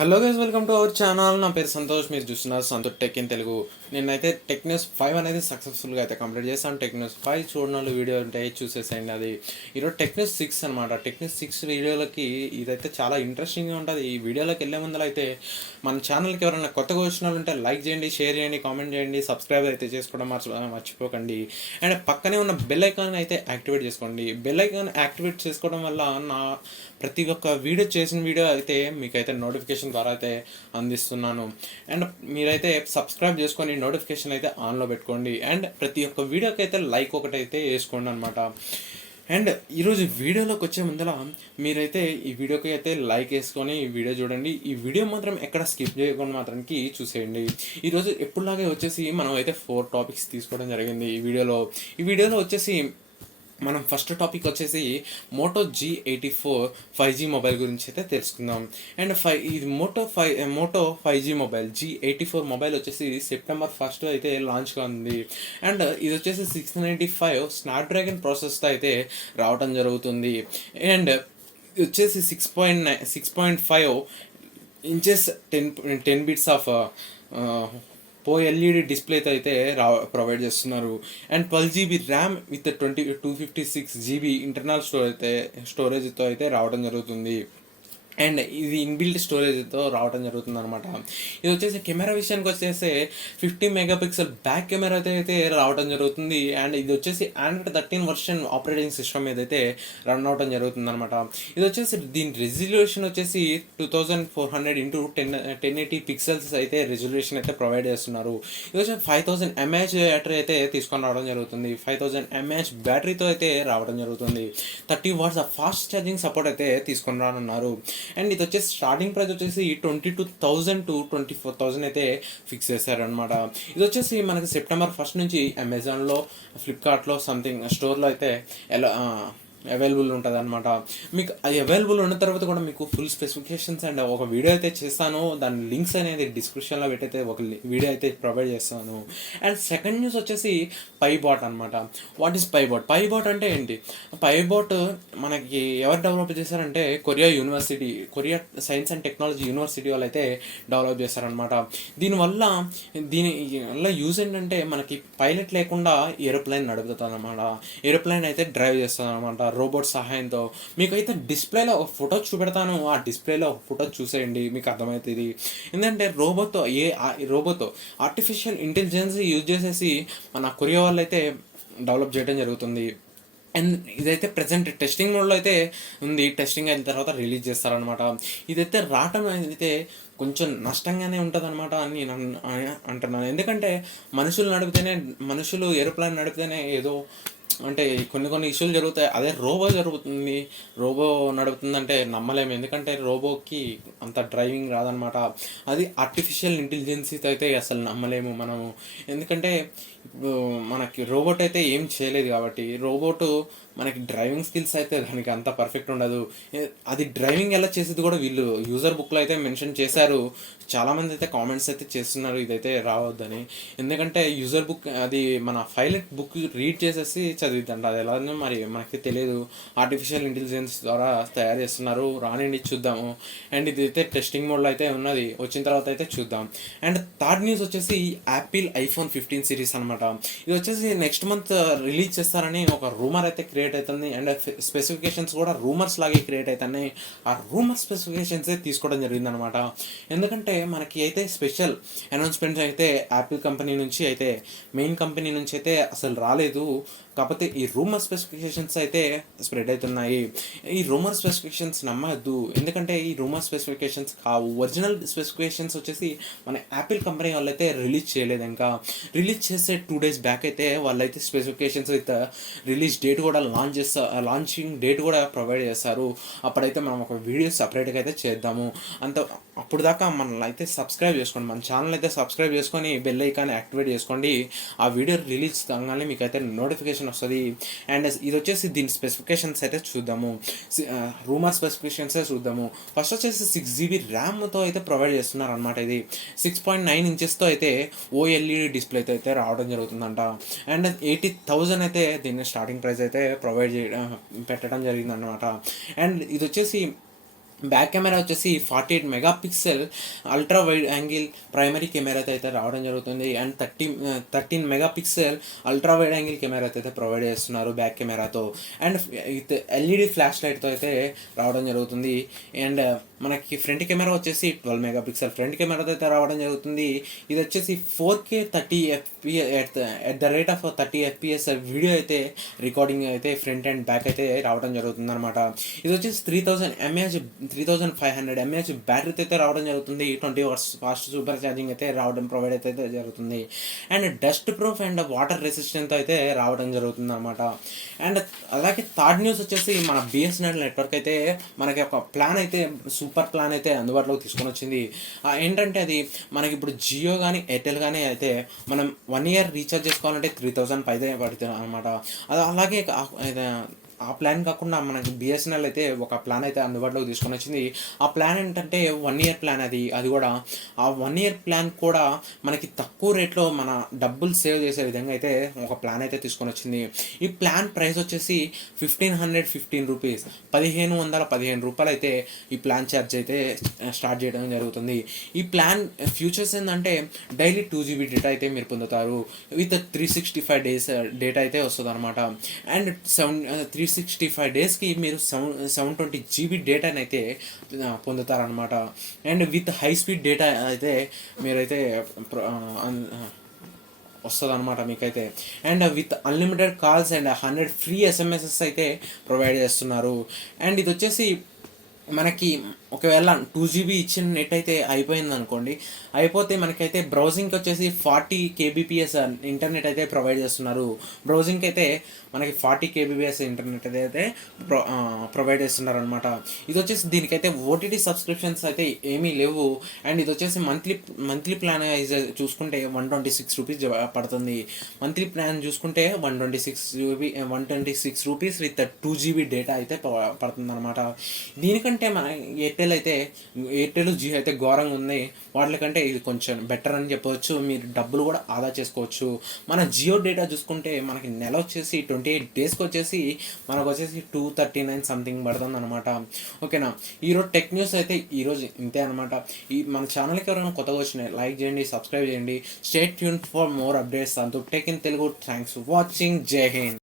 Hello guys, welcome to our channel. నా పేరు సంతోష్. మీరు చూస్తున్నారు సంతోష్ టెక్ ఇన్ తెలుగు. నేనైతే టెక్ న్యూస్ 5 అనేది సక్సెస్ఫుల్గా అయితే కంప్లీట్ చేస్తాను. టెక్ న్యూస్ 5 చూడని వీడియో ఉంటే చూసేసేయండి. అది ఈరోజు టెక్ న్యూస్ 6 అనమాట. టెక్ న్యూస్ 6 వీడియోలకి ఇదైతే చాలా ఇంట్రెస్టింగ్గా ఉంటుంది. ఈ వీడియోలోకి వెళ్ళే ముందర అయితే మన ఛానల్కి ఎవరైనా కొత్తగా వచ్చిన వాళ్ళు ఉంటే లైక్ చేయండి, షేర్ చేయండి, కామెంట్ చేయండి, సబ్స్క్రైబ్ అయితే చేసుకోవడం మర్చిపోకండి. అండ్ పక్కనే ఉన్న బెల్ ఐకాన్ అయితే యాక్టివేట్ చేసుకోండి. బెల్ ఐకాన్ యాక్టివేట్ చేసుకోవడం వల్ల నా ప్రతి ఒక్క వీడియో చేసిన వీడియో అయితే మీకైతే నోటిఫికేషన్ ద్వారా అయితే అందిస్తున్నాను. అండ్ మీరైతే సబ్స్క్రైబ్ చేసుకొని నోటిఫికేషన్ అయితే ఆన్లో పెట్టుకోండి. అండ్ ప్రతి ఒక్క వీడియోకి అయితే లైక్ ఒకటైతే వేసుకోండి అనమాట. అండ్ ఈరోజు వీడియోలోకి వచ్చే ముందర మీరైతే ఈ వీడియోకి అయితే లైక్ వేసుకొని ఈ వీడియో చూడండి. ఈ వీడియో మాత్రం ఎక్కడ స్కిప్ చేయకుండా మాత్రానికి చూసేయండి. ఈరోజు ఎప్పుడులాగే వచ్చేసి మనం అయితే 4 టాపిక్స్ తీసుకోవడం జరిగింది ఈ వీడియోలో వచ్చేసి మనం ఫస్ట్ టాపిక్ వచ్చేసి మోటో G84 5G మొబైల్ గురించి అయితే తెలుసుకుందాం. అండ్ ఇది Moto 5G mobile G84 mobile వచ్చేసి సెప్టెంబర్ 1 అయితే లాంచ్గా ఉంది. అండ్ ఇది వచ్చేసి 695 స్నాప్డ్రాగన్ ప్రాసెస్తో అయితే రావడం జరుగుతుంది. అండ్ ఇది వచ్చేసి 6.5 ఇంచెస్ 10 బిట్స్ ఆఫ్ ఎల్ఈడి డిస్ప్లేతో అయితే ప్రొవైడ్ చేస్తున్నారు. And 12 GB RAM with 256 GB internal స్టోరేజ్తో అయితే రావడం జరుగుతుంది. అండ్ ఇది ఇన్బిల్ట్ స్టోరేజ్తో రావడం జరుగుతుంది అనమాట. ఇది వచ్చేసి కెమెరా విషయానికి వచ్చేసి 50 మెగాపిక్సెల్ బ్యాక్ కెమెరా అయితే రావడం జరుగుతుంది. అండ్ ఇది వచ్చేసి Android 13 వర్షన్ ఆపరేటింగ్ సిస్టమ్ ఏదైతే రన్ అవడం జరుగుతుంది అనమాట. ఇది వచ్చేసి దీని రెజల్యూషన్ వచ్చేసి 2400x1080 పిక్సెల్స్ అయితే రెజల్యూషన్ అయితే ప్రొవైడ్ చేస్తున్నారు. ఇది వచ్చి 5000 mAh బ్యాటరీ అయితే తీసుకొని రావడం జరుగుతుంది. 5000 mAh బ్యాటరీతో అయితే రావడం జరుగుతుంది. 30 watts ఫాస్ట్ ఛార్జింగ్ సపోర్ట్ అయితే తీసుకొని రానున్నారు. అండ్ ఇది వచ్చేసి స్టార్టింగ్ ప్రైస్ వచ్చేసి 22,000 to 24,000 అయితే ఫిక్స్ చేశారనమాట. ఇది వచ్చేసి మనకి సెప్టెంబర్ 1 నుంచి అమెజాన్లో, ఫ్లిప్కార్ట్లో సంథింగ్ స్టోర్లో అయితే అవైలబుల్ ఉంటుంది అనమాట. మీకు అది అవైలబుల్ ఉన్న తర్వాత కూడా మీకు ఫుల్ స్పెసిఫికేషన్స్ అండ్ ఒక వీడియో అయితే చేస్తాను. దాని లింక్స్ అనేది డిస్క్రిప్షన్లో పెట్టయితే ఒక వీడియో అయితే ప్రొవైడ్ చేస్తాను. అండ్ సెకండ్ న్యూస్ వచ్చేసి పైబాట్ అనమాట. What is పైబాట్? పైబాట్ అంటే ఏంటి? పైబాట్ మనకి ఎవరు డెవలప్ చేశారంటే Korea science and technology university వాళ్ళు అయితే డెవలప్ చేశారనమాట. దీనివల్ల యూజ్ ఏంటంటే మనకి పైలట్ లేకుండా ఏరోప్లేన్ నడుపుతుంది అనమాట. ఏరోప్లేన్ అయితే డ్రైవ్ చేస్తుంది అనమాట రోబోట్ సహాయంతో. మీకైతే డిస్ప్లేలో ఒక ఫోటో చూపెడతాను. ఆ డిస్ప్లేలో ఒక ఫోటో చూసేయండి, మీకు అర్థమవుతుంది. ఎందుకంటే రోబోతో ఆర్టిఫిషియల్ ఇంటెలిజెన్స్ యూజ్ చేసేసి మన కొరియా వాళ్ళు అయితే డెవలప్ చేయడం జరుగుతుంది. అండ్ ఇదైతే ప్రజెంట్ టెస్టింగ్ మోడ్లో అయితే ఉంది. టెస్టింగ్ అయిన తర్వాత రిలీజ్ చేస్తారనమాట. ఇదైతే రావటం అయితే కొంచెం నష్టంగానే ఉంటుంది అనమాట అని నేను అంటున్నాను. ఎందుకంటే మనుషులు ఏరోప్లేన్ నడిపితేనే ఏదో అంటే కొన్ని ఇష్యూలు జరుగుతాయి. అదే రోబో నడుపుతుందంటే నమ్మలేము. ఎందుకంటే రోబోకి అంత డ్రైవింగ్ రాదనమాట. అది ఆర్టిఫిషియల్ ఇంటెలిజెన్సీతో అయితే అసలు నమ్మలేము మనము. ఎందుకంటే మనకి రోబోట్ అయితే ఏం చేయలేదు కాబట్టి మనకి డ్రైవింగ్ స్కిల్స్ అయితే దానికి అంత పర్ఫెక్ట్ ఉండదు. అది డ్రైవింగ్ ఎలా చేసేది కూడా వీళ్ళు యూజర్ బుక్లో అయితే మెన్షన్ చేశారు. చాలామంది అయితే కామెంట్స్ అయితే చేస్తున్నారు ఇదైతే రావద్దని. ఎందుకంటే యూజర్ బుక్ అది మన పైలట్ బుక్ రీడ్ చేసేసి చదివిద్దంట. అది ఎలా మరి మనకి తెలియదు. ఆర్టిఫిషియల్ ఇంటెలిజెన్స్ ద్వారా తయారు చేస్తున్నారు. రానిండి చూద్దాము. అండ్ ఇదైతే టెస్టింగ్ మోడ్లో అయితే ఉన్నది. వచ్చిన తర్వాత అయితే చూద్దాం. అండ్ థర్డ్ న్యూస్ వచ్చేసి యాపిల్ iPhone 15 సిరీస్ అనమాట. ఇది వచ్చేసి నెక్స్ట్ మంత్ రిలీజ్ చేస్తారని ఒక రూమర్ అయితే క్రియేట్ అవుతుంది. అండ్ స్పెసిఫికేషన్స్ కూడా రూమర్స్ లాగే క్రియేట్ అవుతున్నాయి. ఆ రూమర్ స్పెసిఫికేషన్సే తీసుకోవడం జరిగింది అనమాట. ఎందుకంటే మనకి అయితే స్పెషల్ అనౌన్స్మెంట్స్ అయితే యాపిల్ కంపెనీ నుంచి అయితే మెయిన్ కంపెనీ నుంచి అయితే అసలు రాలేదు. కాకపోతే ఈ రూమర్ స్పెసిఫికేషన్స్ అయితే స్ప్రెడ్ అవుతున్నాయి. ఈ రూమర్ స్పెసిఫికేషన్స్ నమ్మద్దు. ఎందుకంటే ఈ రూమర్ స్పెసిఫికేషన్స్ కావు. ఒరిజినల్ స్పెసిఫికేషన్స్ వచ్చేసి మన యాపిల్ కంపెనీ వాళ్ళైతే రిలీజ్ చేయలేదు. ఇంకా రిలీజ్ చేసే 2 days బ్యాక్ అయితే వాళ్ళైతే స్పెసిఫికేషన్స్ విత్ రిలీజ్ డేట్ కూడా లాంచింగ్ డేట్ కూడా ప్రొవైడ్ చేస్తారు. అప్పుడైతే మనం ఒక వీడియో సపరేట్గా అయితే చేద్దాము. అప్పుడు దాకా మనల్ని అయితే సబ్స్క్రైబ్ చేసుకోండి. మన ఛానల్ అయితే సబ్స్క్రైబ్ చేసుకొని బెల్ ఐకాన్ యాక్టివేట్ చేసుకోండి. ఆ వీడియో రిలీజ్ కాగానే మీకు అయితే నోటిఫికేషన్ వస్తుంది. అండ్ ఇది వచ్చేసి దీని స్పెసిఫికేషన్స్ అయితే చూద్దాము. రూమర్ స్పెసిఫికేషన్సే చూద్దాము. ఫస్ట్ వచ్చేసి 6 GB ర్యామ్తో అయితే ప్రొవైడ్ చేస్తున్నారు అనమాట. ఇది 6.9 ఇంచెస్తో అయితే OLED డిస్ప్లేతో అయితే రావడం జరుగుతుందంట. అండ్ 80,000 అయితే దీన్ని స్టార్టింగ్ ప్రైస్ అయితే పెట్టడం జరిగిందనమాట. అండ్ ఇది వచ్చేసి బ్యాక్ కెమెరా వచ్చేసి 48 megapixel ultra wide angle primary కెమెరాతో అయితే రావడం జరుగుతుంది. And 13 megapixel ultra wide angle కెమెరాతో అయితే ప్రొవైడ్ చేస్తున్నారు బ్యాక్ కెమెరాతో. అండ్ విత్ ఎల్ఈడి ఫ్లాష్ లైట్తో అయితే రావడం జరుగుతుంది. అండ్ మనకి ఫ్రంట్ కెమెరా వచ్చేసి 12 మెగాపిక్సెల్ ఫ్రంట్ కెమెరాతో అయితే రావడం జరుగుతుంది. ఇది వచ్చేసి 4K 30 FPS at the rate of 30 FPS video అయితే రికార్డింగ్ అయితే ఫ్రంట్ అండ్ బ్యాక్ అయితే రావడం జరుగుతుంది అనమాట. ఇది వచ్చేసి 3500 mAh బ్యాటరీతో అయితే రావడం జరుగుతుంది. 20 వాట్స్ ఫాస్ట్ సూపర్ ఛార్జింగ్ అయితే రావడం ప్రొవైడ్ అయితే జరుగుతుంది. And dust proof and water resistant అయితే రావడం జరుగుతుంది అనమాట. అండ్ అలాగే థర్డ్ న్యూస్ వచ్చేసి మన బిఎస్ఎన్ఎల్ నెట్వర్క్ అయితే మనకి ఒక ప్లాన్ అయితే సూపర్ ప్లాన్ అయితే అందుబాటులోకి తీసుకొని వచ్చింది. ఏంటంటే అది మనకి ఇప్పుడు జియో కానీ ఎయిర్టెల్ కానీ అయితే మనం 1 year రీఛార్జ్ చేసుకోవాలంటే 3000 పైదే పడుతుంది అనమాట. అది అలాగే ఆ ప్లాన్ కాకుండా మనకి బిఎస్ఎన్ఎల్ అయితే ఒక ప్లాన్ అయితే అందుబాటులోకి తీసుకొని వచ్చింది. ఆ ప్లాన్ ఏంటంటే 1 year ప్లాన్. అది కూడా ఆ 1 year ప్లాన్ కూడా మనకి తక్కువ రేట్లో మన డబ్బులు సేవ్ చేసే విధంగా అయితే ఒక ప్లాన్ అయితే తీసుకొని వచ్చింది. ఈ ప్లాన్ ప్రైస్ వచ్చేసి 1515 రూపీస్, 1515 రూపాయలు అయితే ఈ ప్లాన్ ఛార్జ్ అయితే స్టార్ట్ చేయడం జరుగుతుంది. ఈ ప్లాన్ ఫ్యూచర్స్ ఏంటంటే డైలీ 2 GB డేటా అయితే మీరు పొందుతారు. విత్ 365 days డేటా అయితే వస్తుంది అనమాట. అండ్ 365 daysకి మీరు 720 GB డేటాని అయితే పొందుతారనమాట. And with high speed data అయితే మీరైతే వస్తుంది అనమాట మీకైతే. And with unlimited calls and 100 free SMS అయితే ప్రొవైడ్ చేస్తున్నారు. అండ్ ఇది వచ్చేసి మనకి ఒకవేళ 2 GB ఇచ్చిన నెట్ అయితే అయిపోయింది అనుకోండి, అయిపోతే మనకైతే బ్రౌజింగ్కి వచ్చేసి 40 kbps ఇంటర్నెట్ అయితే ప్రొవైడ్ చేస్తున్నారు. బ్రౌజింగ్కి అయితే మనకి 40 kbps ఇంటర్నెట్ అయితే ప్రొవైడ్ చేస్తున్నారు అనమాట. ఇది వచ్చేసి దీనికైతే ఓటీటీ సబ్స్క్రిప్షన్స్ అయితే ఏమీ లేవు. అండ్ ఇది వచ్చేసి మంత్లీ ప్లాన్ చూసుకుంటే 126 రూపీస్ పడుతుంది. మంత్లీ ప్లాన్ చూసుకుంటే 126 రూపీస్ విత్ 2 GB డేటా అయితే పడుతుంది అనమాట. దీనికంటే మన ఎయిర్టెల్ జియో అయితే ఘోరంగా ఉంది. వాటికంటే ఇది కొంచెం బెటర్ అని చెప్పవచ్చు. మీరు డబ్బులు కూడా ఆదా చేసుకోవచ్చు. మన జియో డేటా చూసుకుంటే మనకి నెల వచ్చేసి 28 daysకి వచ్చేసి మనకు వచ్చేసి 239 సంథింగ్ పడుతుంది అనమాట. ఓకేనా, ఈరోజు టెక్ న్యూస్ అయితే ఈరోజు ఇంతే అనమాట. మన ఛానల్కి ఎవరైనా కొత్తగా వచ్చినాయి లైక్ చేయండి, సబ్స్క్రైబ్ చేయండి. Stay tune for more updates. Santhu tech in Telugu. Thanks for watching. జై హింద్.